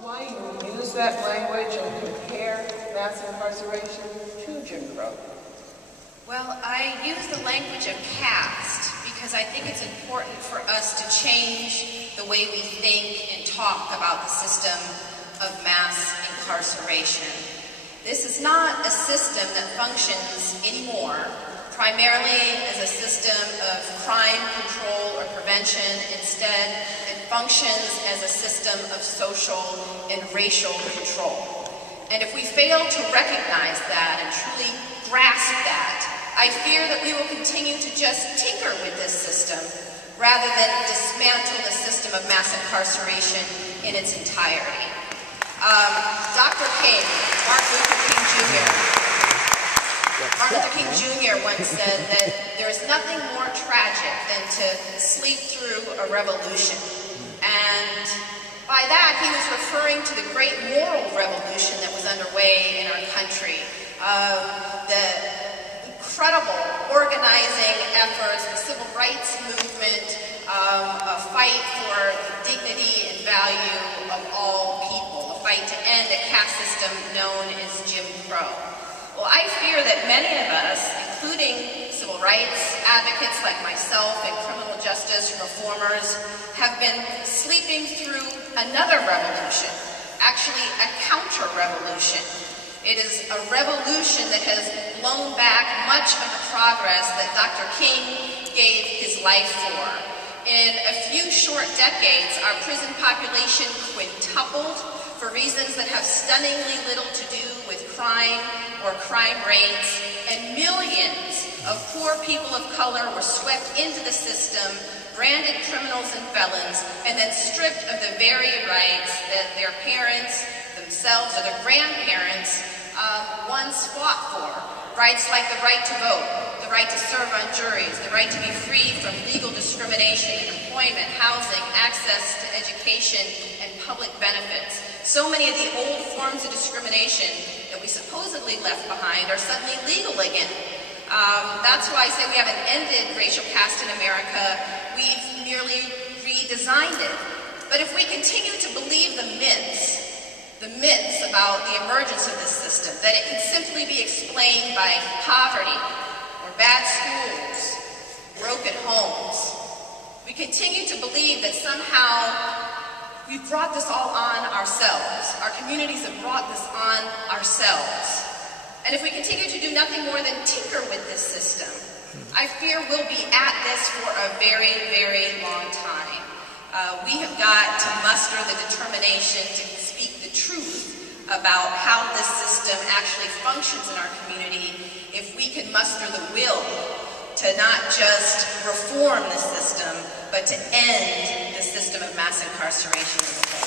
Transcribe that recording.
why you use that language and compare mass incarceration to Jim Crow. Well, I use the language of caste because I think it's important for us to change the way we think and talk about the system of mass incarceration. This is not a system that functions anymore primarily as a system of crime control or prevention. Instead, it functions as a system of social and racial control. And if we fail to recognize that and truly grasp that, I fear that we will continue to just tinker with this system rather than dismantle the system of mass incarceration in its entirety. Dr. King, Martin Luther King Jr. once said that there is nothing more tragic than to sleep through a revolution. And by that, he was referring to the great moral revolution that was underway in our country. The incredible organizing efforts, the civil rights movement, a fight for the dignity and value of all people, a fight to end a caste system known as Jim Crow. Well, I fear that many of us, including civil rights advocates like myself and criminal justice reformers, have been sleeping through another revolution, actually a counter-revolution. It is a revolution that has blown back much of the progress that Dr. King gave his life for. In a few short decades, our prison population quintupled for reasons that have stunningly little to do with crime or crime rates, and millions of poor people of color were swept into the system, branded criminals and felons, and then stripped of the very rights that their parents, themselves, or their grandparents once fought for. Rights like the right to vote, the right to serve on juries, the right to be free from legal discrimination in employment, housing, access to education, and public benefits. So many of the old forms of discrimination that we supposedly left behind are suddenly legal again. That's why I say we haven't ended racial caste in America, we've merely redesigned it. But if we continue to believe the myths about the emergence of this system, that it can simply be explained by poverty or bad schools, broken homes, we continue to believe that somehow we've brought this all on ourselves. Our communities have brought this on ourselves. And if we continue to do nothing more than tinker with this system, I fear we'll be at this for a very, very long time. We have got to muster the determination to speak the truth about how this system actually functions in our community if we can muster the will to not just reform the system, but to end the system of mass incarceration as a whole.